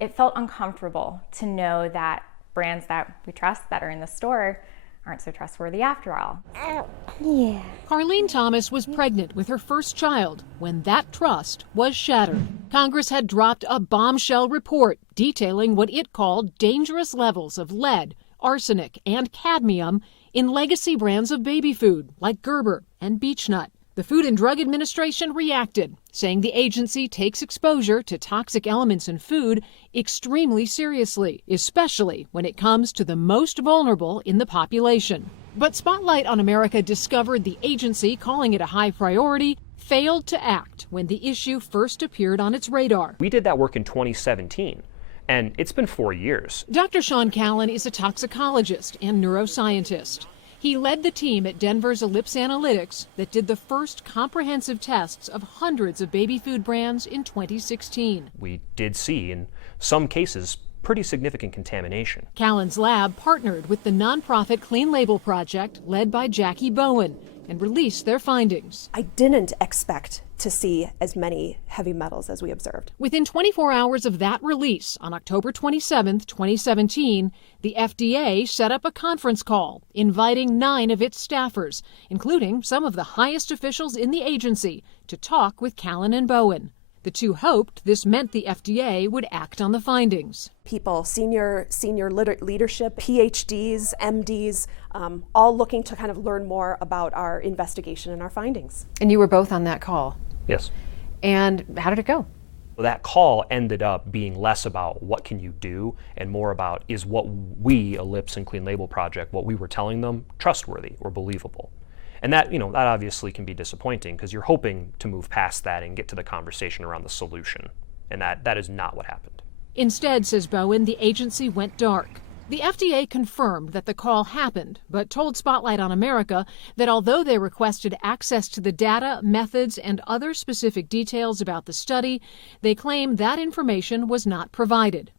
It felt uncomfortable to know that brands that we trust that are in the store aren't so trustworthy after all. Yeah. Carlene Thomas was pregnant with her first child when that trust was shattered. Congress had dropped a bombshell report detailing what it called dangerous levels of lead, arsenic, and cadmium in legacy brands of baby food like Gerber and Beech-Nut. The Food and Drug Administration reacted, saying the agency takes exposure to toxic elements in food extremely seriously, especially when it comes to the most vulnerable in the population. But Spotlight on America discovered the agency, calling it a high priority, failed to act when the issue first appeared on its radar. We did that work in 2017, and it's been 4 years. Dr. Sean Callan is a toxicologist and neuroscientist. He led the team at Denver's Ellipse Analytics that did the first comprehensive tests of hundreds of baby food brands in 2016. We did see, in some cases, pretty significant contamination. Callan's lab partnered with the nonprofit Clean Label Project, led by Jackie Bowen, and released their findings. I didn't expect to see as many heavy metals as we observed. Within 24 hours of that release, on October 27, 2017, the FDA set up a conference call, inviting 9 of its staffers, including some of the highest officials in the agency, to talk with Callan and Bowen. The two hoped this meant the FDA would act on the findings. People, senior leadership, PhDs, MDs, all looking to kind of learn more about our investigation and our findings. And you were both on that call. Yes. And how did it go? That call ended up being less about what can you do and more about is what we, Ellipse and Clean Label Project, what we were telling them, trustworthy or believable. And that, that obviously can be disappointing because you're hoping to move past that and get to the conversation around the solution. And that is not what happened. Instead, says Bowen, the agency went dark. The FDA confirmed that the call happened, but told Spotlight on America that although they requested access to the data, methods, and other specific details about the study, they claim that information was not provided.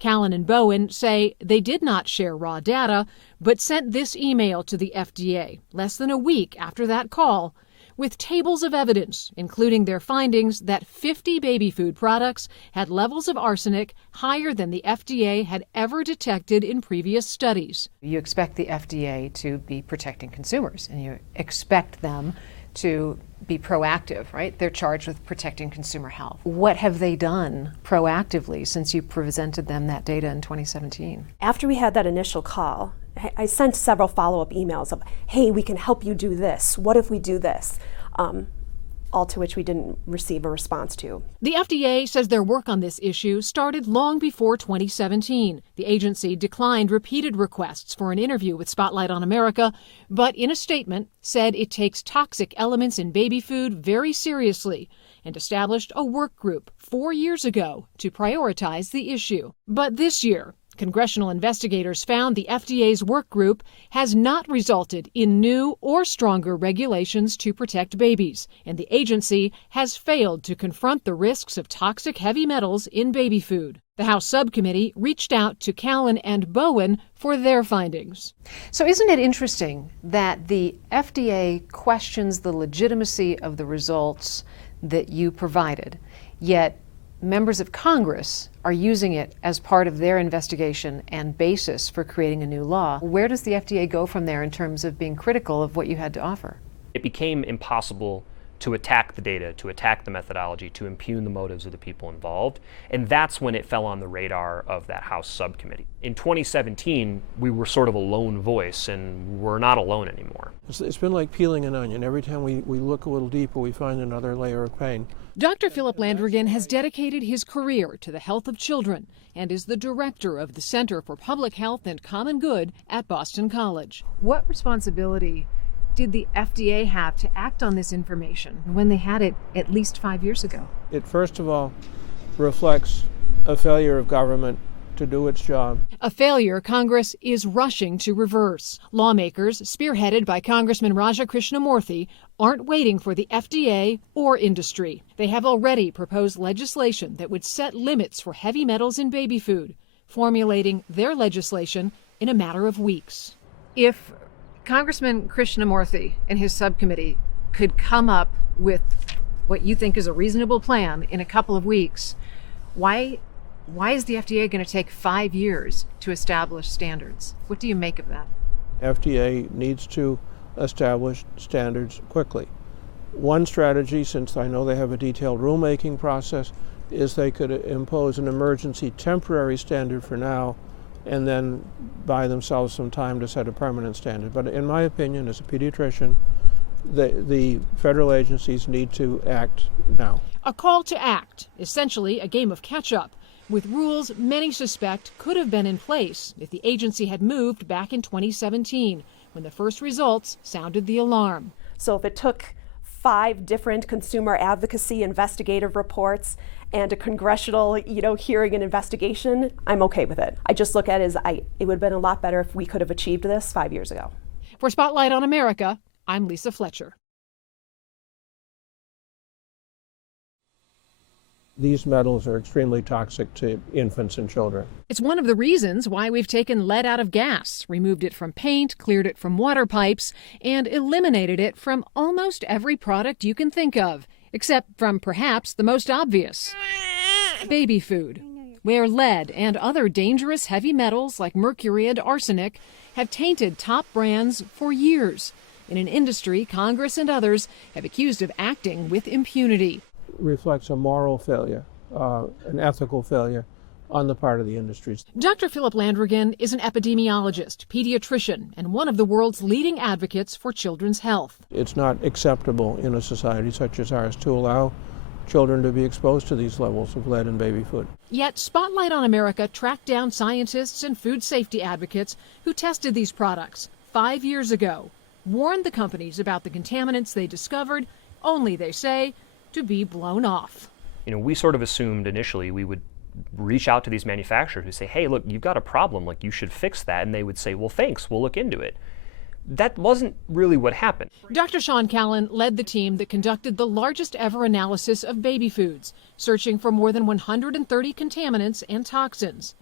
Callan and Bowen say they did not share raw data, but sent this email to the FDA less than a week after that call, with tables of evidence, including their findings that 50 baby food products had levels of arsenic higher than the FDA had ever detected in previous studies. You expect the FDA to be protecting consumers, and you expect them to be proactive, right? They're charged with protecting consumer health. What have they done proactively since you presented them that data in 2017? After we had that initial call, I sent several follow-up emails of, hey, we can help you do this. What if we do this? All to which we didn't receive a response to. The FDA says their work on this issue started long before 2017. The agency declined repeated requests for an interview with Spotlight on America, but in a statement said it takes toxic elements in baby food very seriously and established a work group 4 years ago to prioritize the issue. But this year, congressional investigators found the FDA's work group has not resulted in new or stronger regulations to protect babies, and the agency has failed to confront the risks of toxic heavy metals in baby food. The House subcommittee reached out to Callan and Bowen for their findings. So isn't it interesting that the FDA questions the legitimacy of the results that you provided, yet members of Congress are using it as part of their investigation and basis for creating a new law? Where does the FDA go from there in terms of being critical of what you had to offer? It became impossible to attack the data, to attack the methodology, to impugn the motives of the people involved. And that's when it fell on the radar of that House subcommittee. In 2017, we were sort of a lone voice, and we're not alone anymore. It's been like peeling an onion. Every time we look a little deeper, we find another layer of pain. Dr. Philip Landrigan has dedicated his career to the health of children and is the director of the Center for Public Health and Common Good at Boston College. What responsibility did the FDA have to act on this information when they had it at least 5 years ago? It first of all reflects a failure of government to do its job. A failure Congress is rushing to reverse. Lawmakers, spearheaded by Congressman Raja Krishnamurthy, aren't waiting for the FDA or industry. They have already proposed legislation that would set limits for heavy metals in baby food, formulating their legislation in a matter of weeks. If Congressman Krishnamurthy and his subcommittee could come up with what you think is a reasonable plan in a couple of weeks, why is the FDA going to take 5 years to establish standards? What do you make of that? FDA needs to establish standards quickly. One strategy, since I know they have a detailed rulemaking process, is they could impose an emergency temporary standard for now and then buy themselves some time to set a permanent standard. But in my opinion, as a pediatrician, the federal agencies need to act now. A call to act, essentially a game of catch-up, with rules many suspect could have been in place if the agency had moved back in 2017, when the first results sounded the alarm. So if it took 5 different consumer advocacy investigative reports and a congressional, hearing and investigation, I'm okay with it. I just look at it as it would have been a lot better if we could have achieved this 5 years ago. For Spotlight on America, I'm Lisa Fletcher. These metals are extremely toxic to infants and children. It's one of the reasons why we've taken lead out of gas, removed it from paint, cleared it from water pipes, and eliminated it from almost every product you can think of, except from perhaps the most obvious: baby food, where lead and other dangerous heavy metals like mercury and arsenic have tainted top brands for years, in an industry Congress and others have accused of acting with impunity. Reflects a moral failure, an ethical failure on the part of the industries. Dr. Philip Landrigan is an epidemiologist, pediatrician, and one of the world's leading advocates for children's health. It's not acceptable in a society such as ours to allow children to be exposed to these levels of lead in baby food. Yet Spotlight on America tracked down scientists and food safety advocates who tested these products 5 years ago, warned the companies about the contaminants they discovered, only, they say, to be blown off. We sort of assumed initially we would reach out to these manufacturers and say, hey, look, you've got a problem, you should fix that. And they would say, well, thanks, we'll look into it. That wasn't really what happened. Dr. Sean Callan led the team that conducted the largest ever analysis of baby foods, searching for more than 130 contaminants and toxins.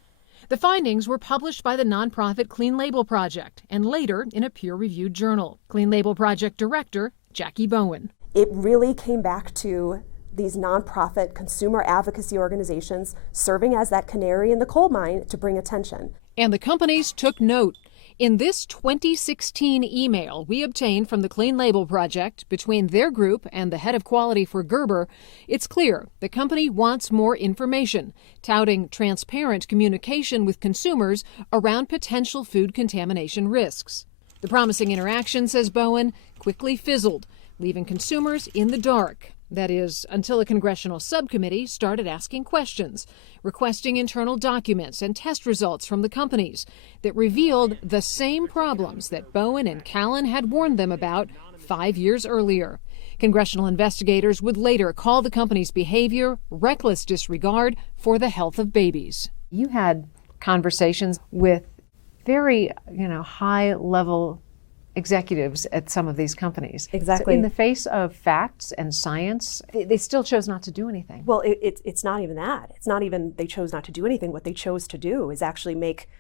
The findings were published by the nonprofit Clean Label Project and later in a peer-reviewed journal. Clean Label Project Director Jackie Bowen. It really came back to these nonprofit consumer advocacy organizations serving as that canary in the coal mine to bring attention. And the companies took note. In this 2016 email we obtained from the Clean Label Project between their group and the head of quality for Gerber, it's clear the company wants more information, touting transparent communication with consumers around potential food contamination risks. The promising interaction, says Bowen, quickly fizzled, leaving consumers in the dark. That is, until a congressional subcommittee started asking questions, requesting internal documents and test results from the companies that revealed the same problems that Bowen and Callan had warned them about 5 years earlier. Congressional investigators would later call the company's behavior reckless disregard for the health of babies. You had conversations with very, high-level executives at some of these companies. Exactly. So in the face of facts and science, they still chose not to do anything. Well, it's not even that. It's not even they chose not to do anything. What they chose to do is actually make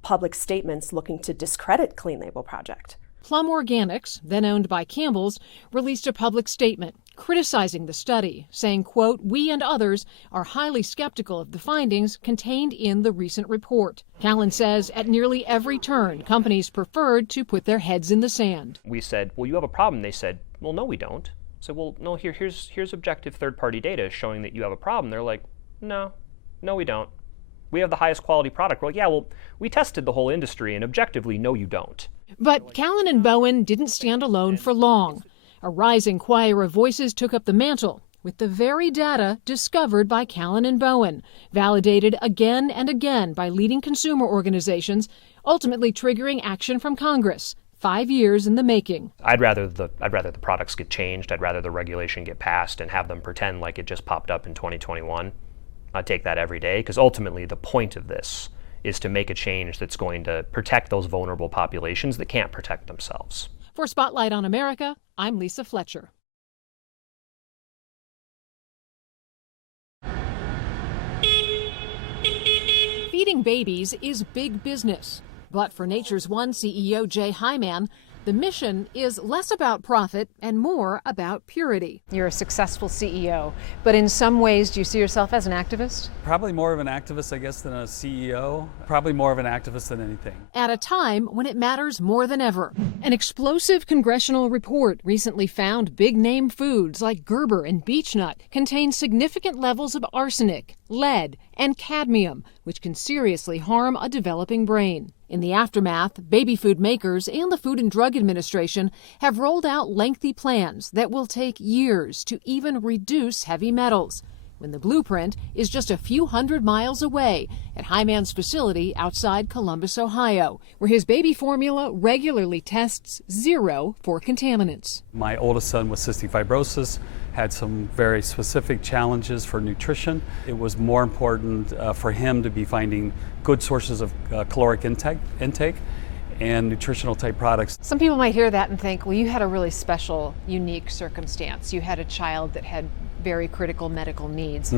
public statements looking to discredit Clean Label Project. Plum Organics, then owned by Campbell's, released a public statement criticizing the study, saying, quote, "We and others are highly skeptical of the findings contained in the recent report." Callan says at nearly every turn, companies preferred to put their heads in the sand. We said, well, you have a problem. They said, well, no, we don't. So, well, no, here's objective third-party data showing that you have a problem. They're like, no, we don't. We have the highest quality product. Well, yeah, we tested the whole industry, and objectively, no, you don't. But Callan and Bowen didn't stand alone for long. A rising choir of voices took up the mantle with the very data discovered by Callan and Bowen, validated again and again by leading consumer organizations, ultimately triggering action from Congress. 5 years in the making. I'd rather the products get changed. I'd rather the regulation get passed and have them pretend like it just popped up in 2021. I'd take that every day, because ultimately the point of this is to make a change that's going to protect those vulnerable populations that can't protect themselves. For Spotlight on America, I'm Lisa Fletcher. Feeding babies is big business. But for Nature's One CEO Jay Hyman, The mission is less about profit and more about purity. You're a successful CEO, but in some ways, do you see yourself as an activist? Probably more of an activist, I guess, than a CEO. Probably more of an activist than anything. At a time when it matters more than ever. An explosive congressional report recently found big-name foods like Gerber and Beech-Nut contain significant levels of arsenic, lead, and cadmium, which can seriously harm a developing brain. In the aftermath, baby food makers and the Food and Drug Administration have rolled out lengthy plans that will take years to even reduce heavy metals, when the blueprint is just a few hundred miles away at Hyman's facility outside Columbus, Ohio, where his baby formula regularly tests zero for contaminants. My oldest son with cystic fibrosis had some very specific challenges for nutrition. It was more important for him to be finding good sources of caloric intake and nutritional type products. Some people might hear that and think, well, you had a really special, unique circumstance. You had a child that had very critical medical needs.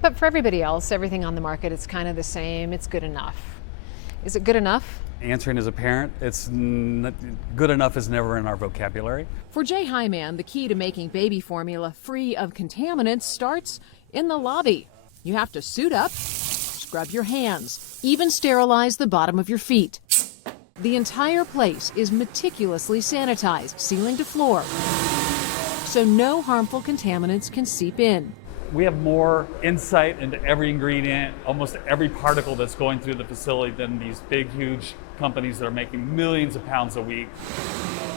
But for everybody else, everything on the market, it's kind of the same. It's good enough. Is it good enough? Answering as a parent, good enough is never in our vocabulary. For Jay Hyman, the key to making baby formula free of contaminants starts in the lobby. You have to suit up, scrub your hands, even sterilize the bottom of your feet. The entire place is meticulously sanitized, ceiling to floor, so no harmful contaminants can seep in. We have more insight into every ingredient, almost every particle that's going through the facility than these big, huge companies that are making millions of pounds a week.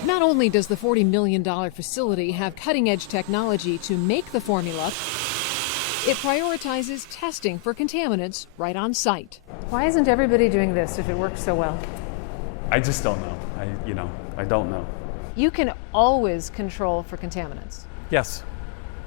Not only does the $40 million facility have cutting-edge technology to make the formula, it prioritizes testing for contaminants right on site. Why isn't everybody doing this if it works so well? I just don't know. I don't know. You can always control for contaminants. Yes,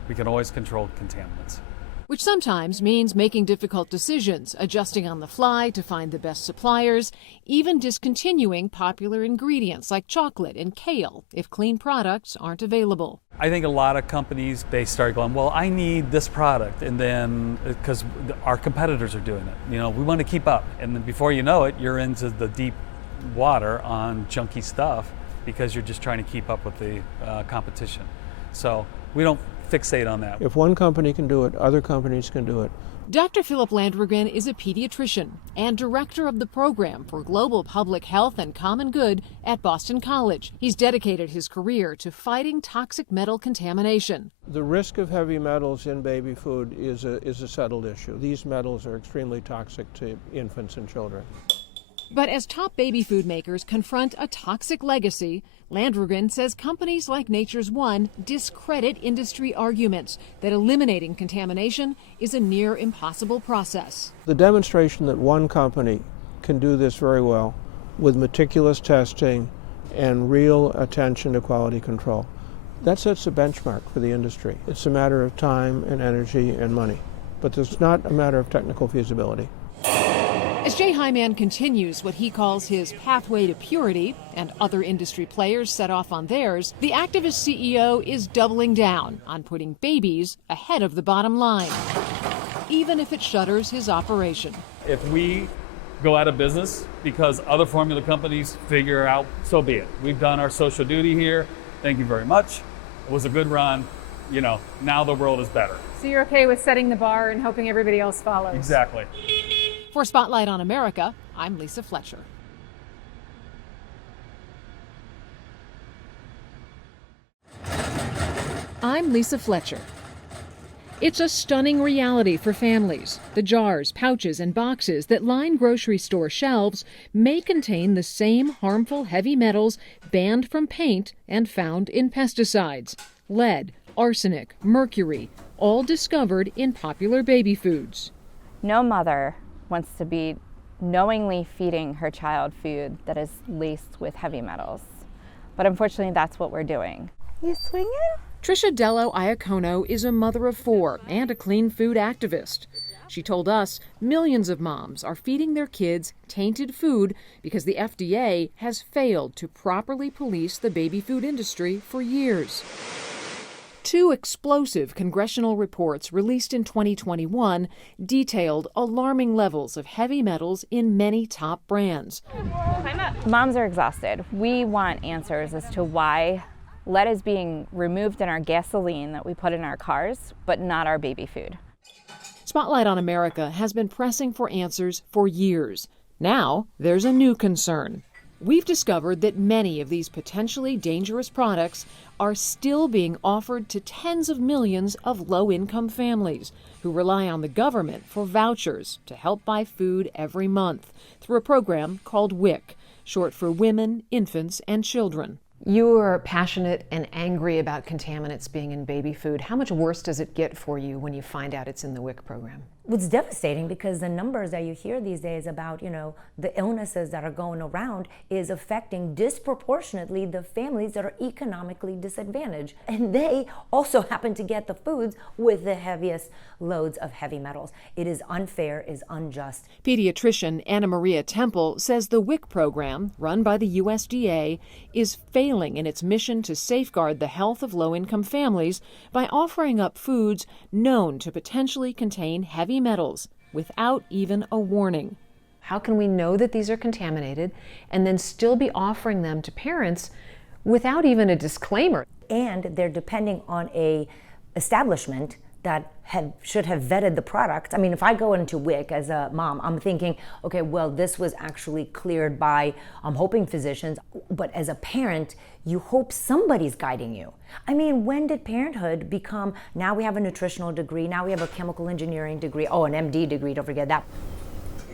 we can always control contaminants. Which sometimes means making difficult decisions, adjusting on the fly to find the best suppliers, even discontinuing popular ingredients like chocolate and kale if clean products aren't available. I think a lot of companies, they start going, well, I need this product, and then because our competitors are doing it, we want to keep up. And then before you know it, you're into the deep water on junky stuff because you're just trying to keep up with the competition. So we don't fixate on that. If one company can do it, other companies can do it. Dr. Philip Landrigan is a pediatrician and director of the program for global public health and common good at Boston College. He's dedicated his career to fighting toxic metal contamination. The risk of heavy metals in baby food is a settled issue. These metals are extremely toxic to infants and children. But as top baby food makers confront a toxic legacy, Landrigan says companies like Nature's One discredit industry arguments that eliminating contamination is a near impossible process. The demonstration that one company can do this very well with meticulous testing and real attention to quality control, that sets a benchmark for the industry. It's a matter of time and energy and money, but it's not a matter of technical feasibility. As Jay Hyman continues what he calls his pathway to purity, and other industry players set off on theirs, the activist CEO is doubling down on putting babies ahead of the bottom line, even if it shutters his operation. If we go out of business because other formula companies figure out, so be it. We've done our social duty here. Thank you very much. It was a good run. Now the world is better. So you're okay with setting the bar and hoping everybody else follows? Exactly. For Spotlight on America, I'm Lisa Fletcher. It's a stunning reality for families. The jars, pouches, and boxes that line grocery store shelves may contain the same harmful heavy metals banned from paint and found in pesticides: lead, arsenic, mercury, all discovered in popular baby foods. No mother wants to be knowingly feeding her child food that is laced with heavy metals. But unfortunately, that's what we're doing. You swinging? Trisha Dello Iacono is a mother of 4 and a clean food activist. She told us millions of moms are feeding their kids tainted food because the FDA has failed to properly police the baby food industry for years. 2 explosive congressional reports released in 2021 detailed alarming levels of heavy metals in many top brands. Moms are exhausted. We want answers as to why lead is being removed in our gasoline that we put in our cars, but not our baby food. Spotlight on America has been pressing for answers for years. Now, there's a new concern. We've discovered that many of these potentially dangerous products are still being offered to tens of millions of low-income families who rely on the government for vouchers to help buy food every month through a program called WIC, short for Women, Infants, and Children. You are passionate and angry about contaminants being in baby food. How much worse does it get for you when you find out it's in the WIC program? It's devastating because the numbers that you hear these days about, the illnesses that are going around is affecting disproportionately the families that are economically disadvantaged. And they also happen to get the foods with the heaviest loads of heavy metals. It is unfair, is unjust. Pediatrician Anna Maria Temple says the WIC program, run by the USDA, is failing in its mission to safeguard the health of low-income families by offering up foods known to potentially contain heavy metals without even a warning. How can we know that these are contaminated and then still be offering them to parents without even a disclaimer? And they're depending on a establishment that should have vetted the product. I mean, if I go into WIC as a mom, I'm thinking, okay, well, this was actually cleared by, I'm hoping, physicians. But as a parent, you hope somebody's guiding you. I mean, when did parenthood become, now we have a nutritional degree, now we have a chemical engineering degree, an MD degree, don't forget that.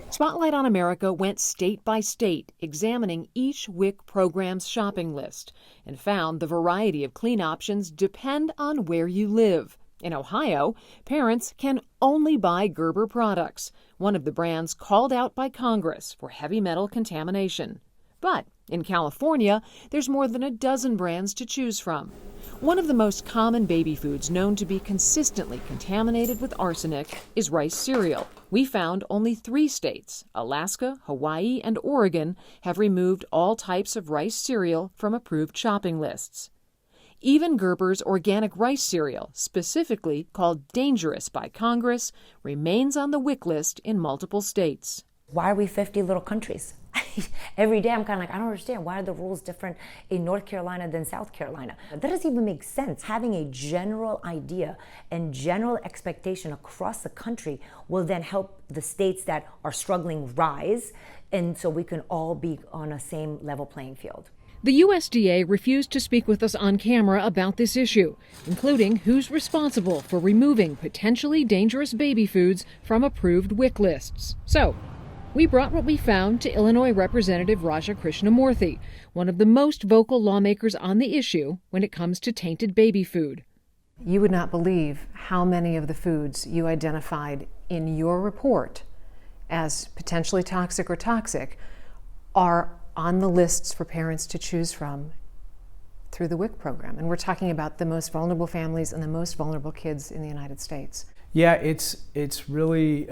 Spotlight on America went state by state, examining each WIC program's shopping list, and found the variety of clean options depend on where you live. In Ohio, parents can only buy Gerber products, one of the brands called out by Congress for heavy metal contamination. But in California, there's more than a dozen brands to choose from. One of the most common baby foods known to be consistently contaminated with arsenic is rice cereal. We found only 3 states, Alaska, Hawaii, and Oregon, have removed all types of rice cereal from approved shopping lists. Even Gerber's organic rice cereal, specifically called dangerous by Congress, remains on the WIC list in multiple states. Why are we 50 little countries? Every day I'm kind of like, I don't understand. Why are the rules different in North Carolina than South Carolina? That doesn't even make sense. Having a general idea and general expectation across the country will then help the states that are struggling rise, and so we can all be on a same level playing field. The USDA refused to speak with us on camera about this issue, including who's responsible for removing potentially dangerous baby foods from approved WIC lists. So, we brought what we found to Illinois Representative Raja Krishnamurthy, one of the most vocal lawmakers on the issue when it comes to tainted baby food. You would not believe how many of the foods you identified in your report as potentially toxic or toxic are on the lists for parents to choose from through the WIC program. And we're talking about the most vulnerable families and the most vulnerable kids in the United States. Yeah, it's really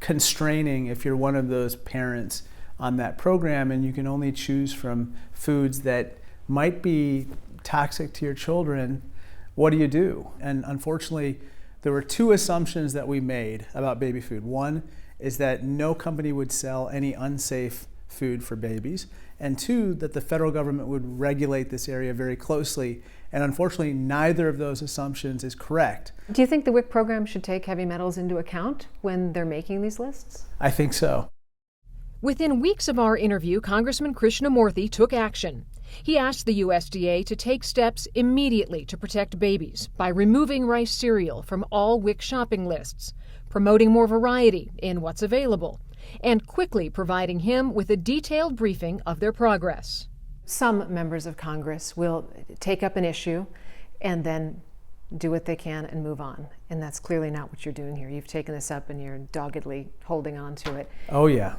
constraining if you're one of those parents on that program and you can only choose from foods that might be toxic to your children. What do you do? And unfortunately, there were 2 assumptions that we made about baby food. One is that no company would sell any unsafe food for babies, and 2, that the federal government would regulate this area very closely. And unfortunately, neither of those assumptions is correct. Do you think the WIC program should take heavy metals into account when they're making these lists? I think so. Within weeks of our interview, Congressman Krishnamurthy took action. He asked the USDA to take steps immediately to protect babies by removing rice cereal from all WIC shopping lists, promoting more variety in what's available, and quickly providing him with a detailed briefing of their progress. Some members of Congress will take up an issue and then do what they can and move on. And that's clearly not what you're doing here. You've taken this up and you're doggedly holding on to it. Oh, yeah.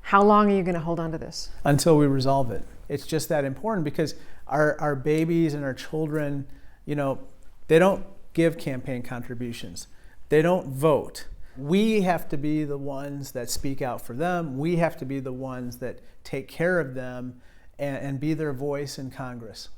How long are you going to hold on to this? Until we resolve it. It's just that important because our babies and our children, they don't give campaign contributions. They don't vote. We have to be the ones that speak out for them. We have to be the ones that take care of them and be their voice in Congress.